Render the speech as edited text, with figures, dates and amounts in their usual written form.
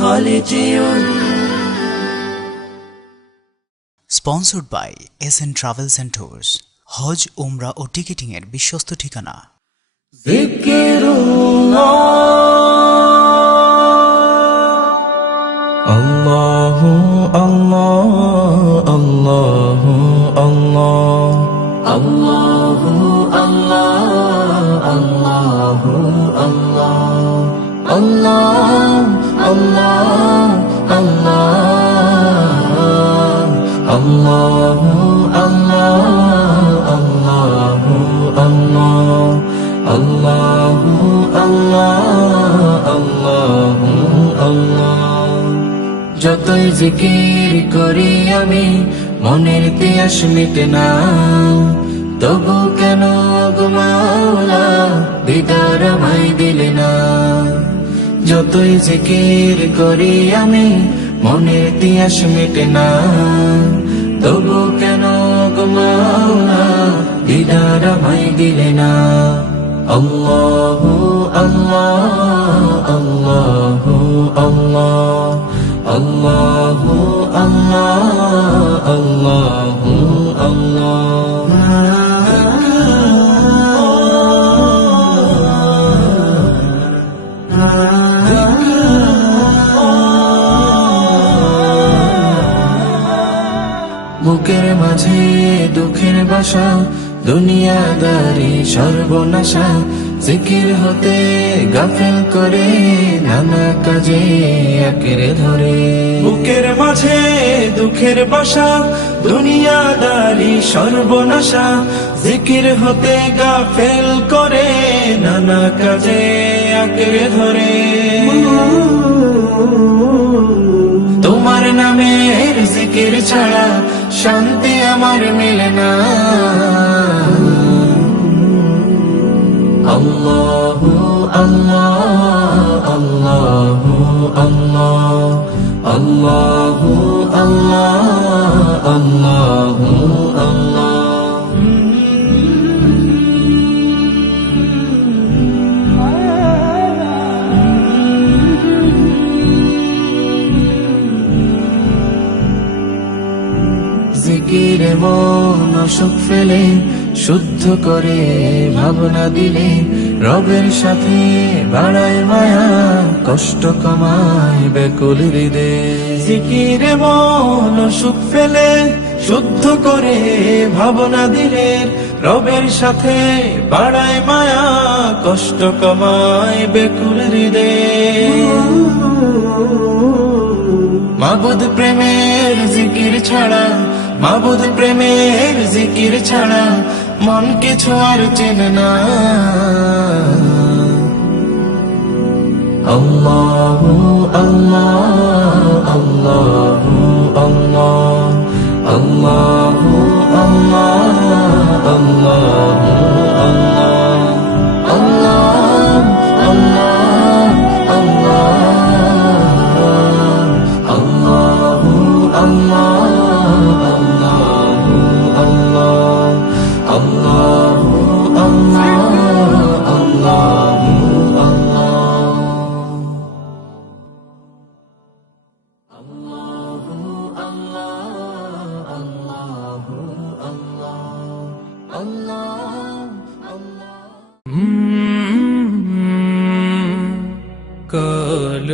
হলে যেও না। Sponsored by SN Travels and Tours, হজ, উমরা ও টিকেটিং এর বিশ্বস্ত ঠিকানা। যিকিরুল্লাহ আল্লাহু আল্লাহ আল্লাহু আল্লাহ আল্লাহু আল্লাহ আল্লাহু আল্লাহ আল্লাহ আল্লাহ আল্লাহ আল্লাহু আল্লাহ আল্লাহু আল্লাহ আল্লাহু আল্লাহ আল্লাহু আল্লাহ। যতই জিকির করি আমি মনের তিয়াস মিটে না, তবু কেন গো মাওলা দিদার আমায় দিলে না। যতই জিকির করি আমি মনের তিয়াস মিটে না, তবু কেন গো মাওলা দিদার আমায় দিলে না। আল্লাহু আল্লাহ আল্লাহু আল্লাহ আল্লাহু আল্লাহ আল্লাহু আল্লাহ। বুকের মাঝে দুঃখের বাসা, দুনিয়াদারি সর্বনাশা, জিকির হতে গাফেল করে নানা কাজে আঁকড়ে ধরে। বুকের মাঝে দুঃখের বাসা, দুনিয়াদারি সর্বনাশা, জিকির হতে গাফেল করে নানা কাজে আঁকড়ে ধরে। তোমার নামের জিকির ছাড়া শান্তি আমার মেলে না। আল্লাহু আল্লাহ আল্লাহু আল্লাহ আল্লাহু আল্লাহ আল্লাহু আল্লাহ। জিকিরে মন অসুখ ফেলে শুদ্ধ করে ভাবনা দিলে, রবের সাথে বাড়ায় মায়া কষ্ট কমায় ব্যাকুল হৃদয়ে। জিকিরে মন অসুখ ফেলে শুদ্ধ করে ভাবনা দিলে, রবের সাথে বাড়ায় মায়া কষ্ট কমায় ব্যাকুল হৃদয়ে। মাবুদ প্রেমের জিকির ছাড়া, মাবুদ প্রেমের জিকির ছাড়া মন কিছু আর চেনে না। আল্লাহু আল্লাহ আল্লাহু আল্লাহ আল্লাহু আল্লাহ আল্লাহু আল্লাহ আল্লাহ আল্লাহ আল্লাহ আল্লাহু আল্লাহ আল্লাহু আল্লাহ আল্লাহু আল্লাহ আল্লাহু আল্লাহ। কাল